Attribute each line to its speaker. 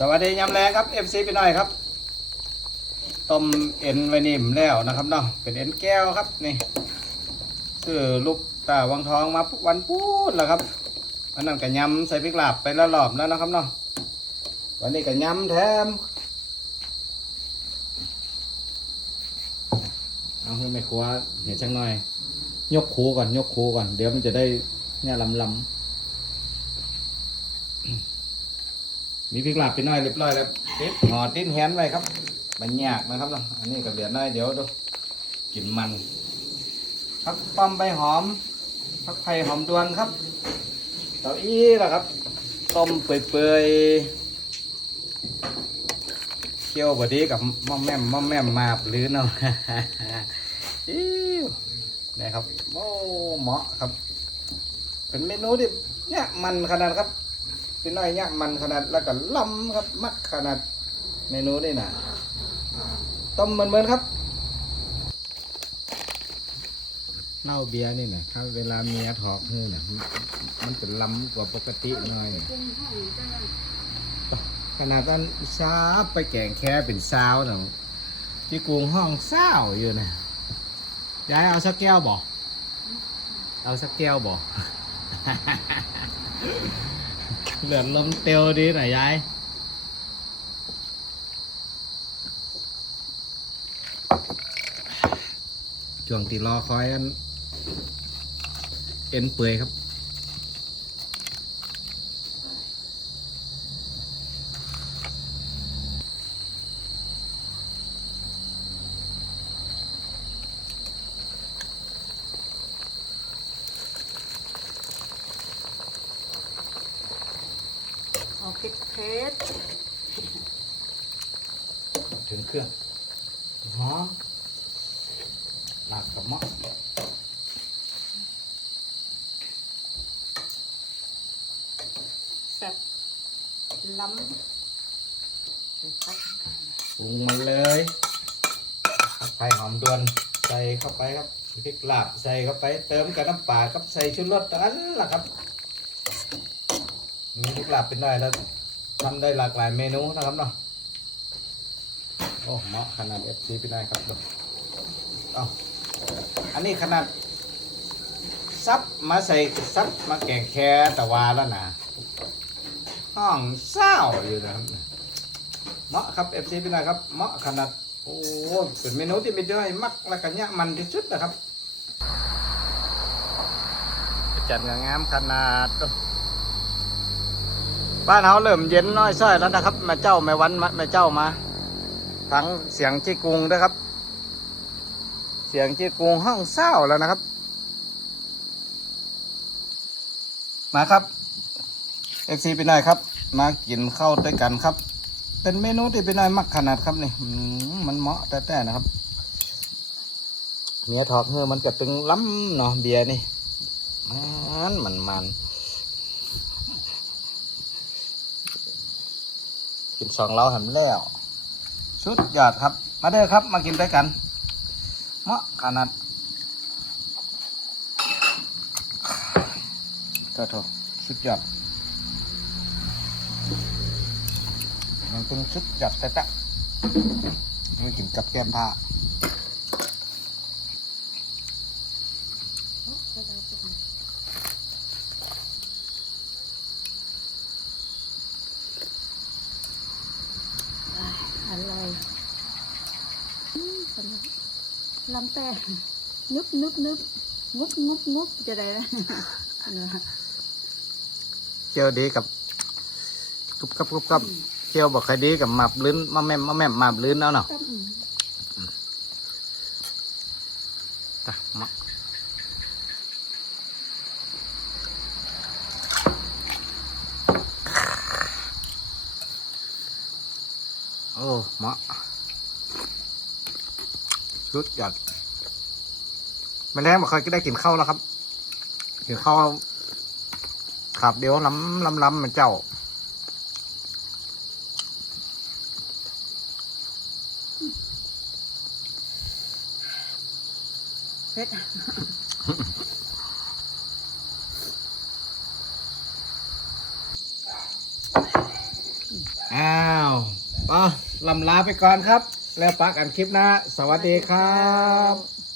Speaker 1: สวัสดียำแรงครับ FC พี่น้อยครับต้มเอ็นไว้นิ่มแล้วนะครับเนาะเป็นเอ็นแก้วครับนี่ซื้อลูกตาวังทองมาวันพูดแล้วครับอันนั้นก็ยำใส่พริกลาบไปละรอบแล้วนะครับเนาะวันนี้ก็ยำแถมเอาให้แม่ครัวเห็นจังหน่อย ยกคูก่อนยกคูก่อน เดี๋ยวมันจะได้เนี่ยลำลำ มีพริกลาบไปหน่อยเรียบร้อยแล้วติดห่อติ้นแฮนไว้ครับมันยากนะครับเนาะอันนี้ก็เหลือน้อยเดี๋ยวดูกลิ่นมันพักป้อมใบหอมพักไผ่หอมดวนครับเต้าอี้ล่ะครับต้มเปื่อยๆเคี่ยวบดีกับม่อมแม่มม่อมแม่มมาบลื้นเอาอิ๊วนี่ครับโอ้เหมาะครับ เป็นเมนูที่เนี่ยมันขนาดครับ เป็นน้อยยากมันขนาดแล้วก็ล้ำครับ มักขนาดเมนูนี่นะต้มเหมือนๆครับเหล้าเบียร์นี่นะถ้าเวลาเมียถอกมือนะมันมันจะล้ำกว่าปกติหน่อย ขนาดนั้นซาบไปแกงแค่เป็นซาวหนะที่กรุงห้องเศร้าอยู่นะยายเอาสักแก้วบ่เอาสักแก้วบ่ เหลือลมเตียวดีหน่อยยายช่วงตีรอคอยอันเอ็นเปื่อยครับ
Speaker 2: เอาพริกเพชร
Speaker 1: ถึงเครื่องหอมหลักกับหมะ
Speaker 2: แซ่บล้ำใส่ฟัก
Speaker 1: ปรุงมันเลยไผ่หอมดวนใส่เข้าไปครับพริกลาบใส่เข้าไป เติมกับน้ำปลาครับใส่ชุดรสนั้นแหละครับ มีพริกลาบเป็นได้แล้วทำได้หลากหลายเมนูนะครับเนาะโอ้เหมาะขนาด FC เป็นได้ครับดูเอาอันนี้ขนาดซับมาใส่ซับมาแกงแค่ตะวาแล้วนะห้องเศร้าอยู่นะครับเหมาะครับ FC พี่น้อยครับเหมาะขนาดโอ้เป็นเมนูที่ม่ได้มักและกันเนี่ยมันที่สุดนะครับจัดงามขนาด บ้านเฮาเริ่มเย็นน้อยซ้อยแล้วนะครับแม่เจ้าแม่วันมาแม่เจ้ามาทั้งเสียงจี้กรุงด้วยครับ เสียงจี้กรุงห้องเศร้าแล้วนะครับ มาครับ FC พี่น้อยครับ มากินข้าวด้วยกันครับ เป็นเมนูที่เป็นน้อยมักขนาดครับนี่มันเหมาะแต่แต่นะครับเนื้อทอกเนื้อมันจะตึงล้ำเนาะเบียร์นี่มันมันมัน กินสองเราหันแล้วสุดยอดครับ มาเด้อครับ มากินด้วยกันเหมาะขนาดก็โถสุดยอดมันเป็นชุดหยัดแต่แต่มันกินกับแกมผ้า
Speaker 2: อร่อยอืมสนุก ล้ำแต่นึบนึบนึบงุบงุบงุบจะได้
Speaker 1: เคี่ยวดีกับกรุบกับกรุบกับเคี่ยวบอกใครดีกับหมับลื้นมาแม่มมาแม่มหมับลื้นแล้วเนาะ
Speaker 2: ตั้มะ
Speaker 1: โอ้หมาะ ชุดหยัดไม่แรงบอกใครก็ได้กินข้าวแล้วครับกินข้าวขับเดี๋ยวล้ำล้ำล้ำมันเจ้า
Speaker 2: เพชร
Speaker 1: อ้าวลำลาไปก่อนครับ แล้วปักกันคลิปหน้า สวัสดีครับ